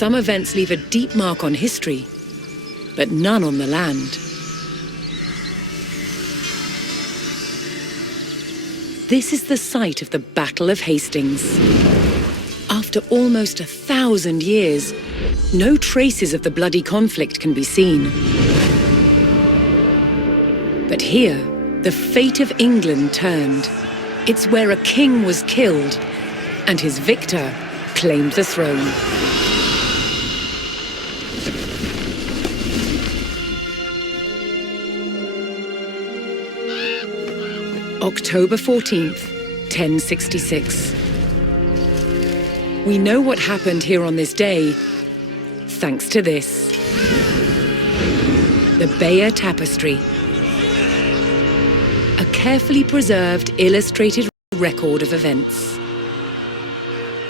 Some events leave a deep mark on history, but none on the land. This is the site of the Battle of Hastings. After almost 1,000 years, no traces of the bloody conflict can be seen. But here, the fate of England turned. It's where a king was killed, and his victor claimed the throne. October 14th, 1066. We know what happened here on this day, thanks to this. The Bayeux Tapestry. A carefully preserved, illustrated record of events.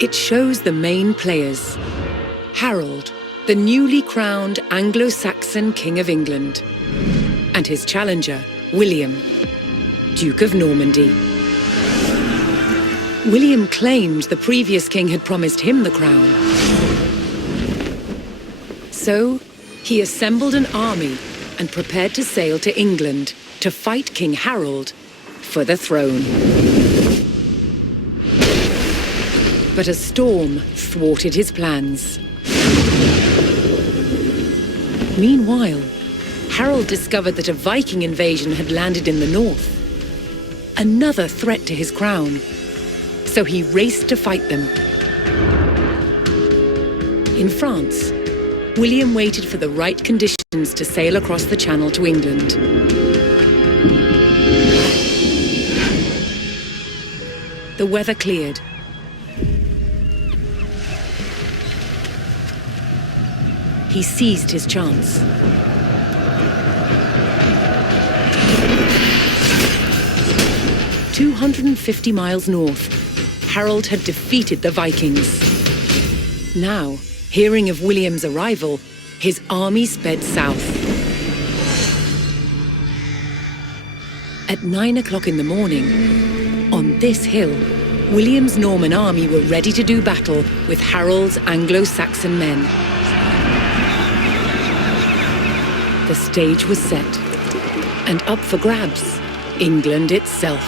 It shows the main players. Harold, the newly crowned Anglo-Saxon King of England, and his challenger, William, Duke of Normandy. William claimed the previous king had promised him the crown. So, he assembled an army and prepared to sail to England to fight King Harold for the throne. But a storm thwarted his plans. Meanwhile, Harold discovered that a Viking invasion had landed in the north. Another threat to his crown. So he raced to fight them. In France, William waited for the right conditions to sail across the Channel to England. The weather cleared. He seized his chance. "250 miles north, Harold had defeated the Vikings. Now, hearing of William's arrival, his army sped south. At 9 o'clock in the morning, on this hill, William's Norman army were ready to do battle with Harold's Anglo-Saxon men. The stage was set, and up for grabs, England itself.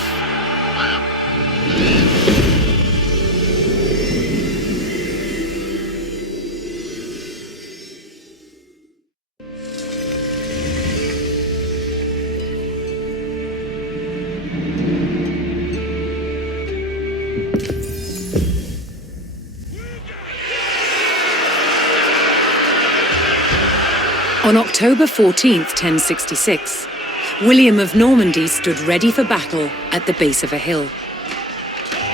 On October 14th, 1066, William of Normandy stood ready for battle at the base of a hill.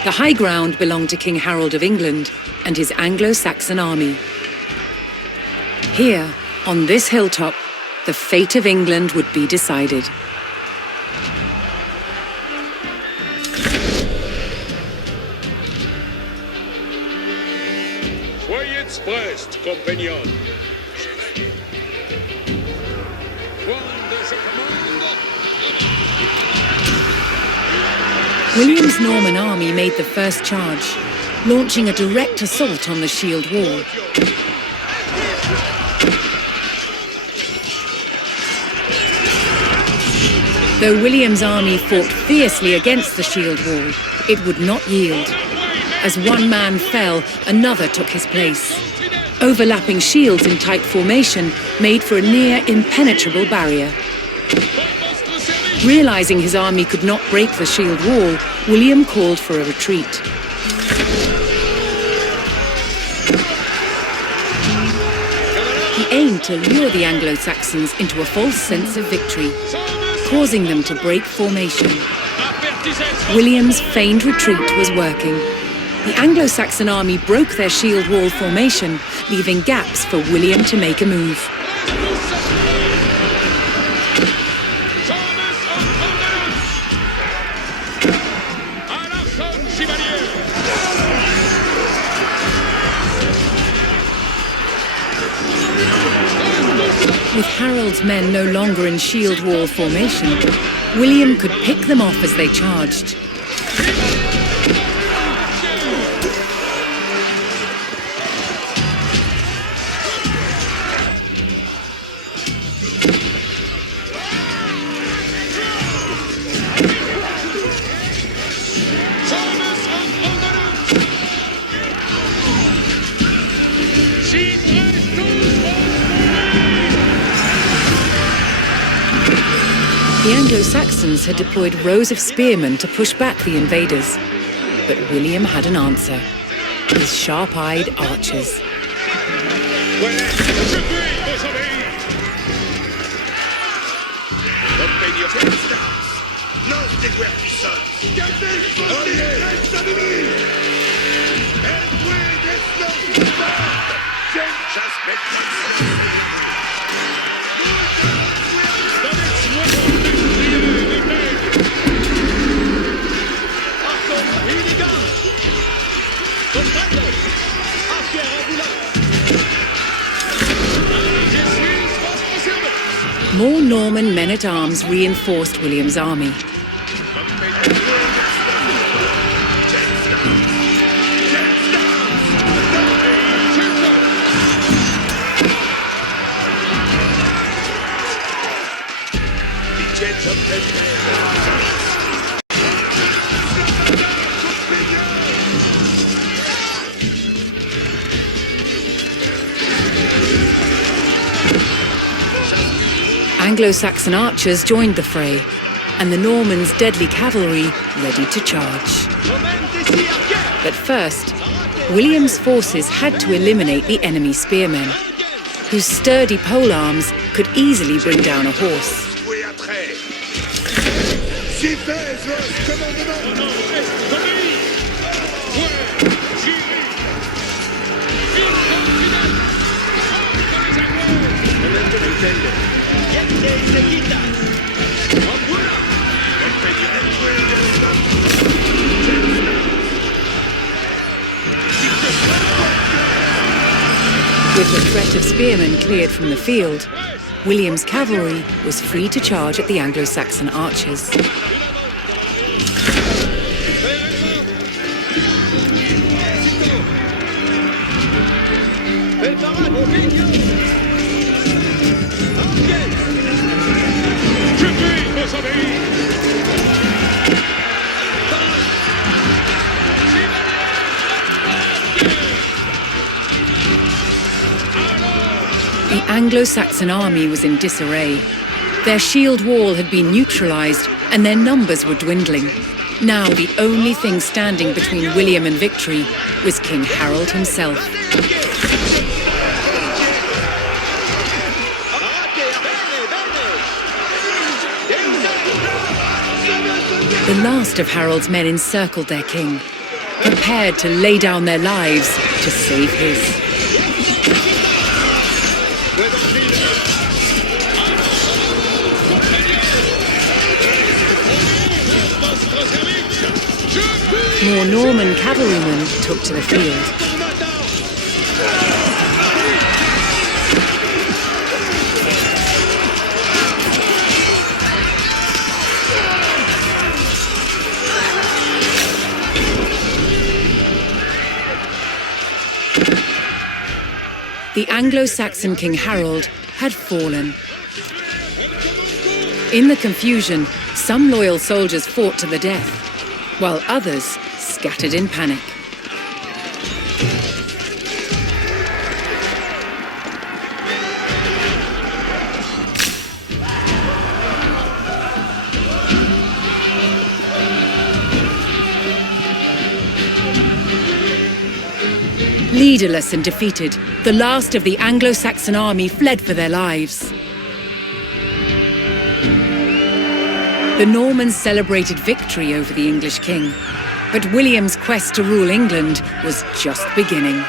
The high ground belonged to King Harold of England and his Anglo-Saxon army. Here, on this hilltop, the fate of England would be decided. Soyez prêts, compagnons. William's Norman army made the first charge, launching a direct assault on the shield wall. Though William's army fought fiercely against the shield wall, it would not yield. As one man fell, another took his place. Overlapping shields in tight formation made for a near impenetrable barrier. Realizing his army could not break the shield wall, William called for a retreat. He aimed to lure the Anglo-Saxons into a false sense of victory, causing them to break formation. William's feigned retreat was working. The Anglo-Saxon army broke their shield wall formation, leaving gaps for William to make a move. With Harold's men no longer in shield wall formation, William could pick them off as they charged. The Anglo-Saxons had deployed rows of spearmen to push back the invaders. But William had an answer. His sharp-eyed archers. More Norman men-at-arms reinforced William's army. Anglo-Saxon archers joined the fray, and the Normans' deadly cavalry ready to charge. But first, William's forces had to eliminate the enemy spearmen, whose sturdy polearms could easily bring down a horse. With the threat of spearmen cleared from the field, William's cavalry was free to charge at the Anglo-Saxon archers. The Anglo-Saxon army was in disarray. Their shield wall had been neutralized and their numbers were dwindling. Now the only thing standing between William and victory was King Harold himself. The last of Harold's men encircled their king, prepared to lay down their lives to save his. More Norman cavalrymen took to the field. The Anglo-Saxon King Harold had fallen. In the confusion, some loyal soldiers fought to the death, while others scattered in panic. Leaderless and defeated, the last of the Anglo-Saxon army fled for their lives. The Normans celebrated victory over the English king, but William's quest to rule England was just beginning.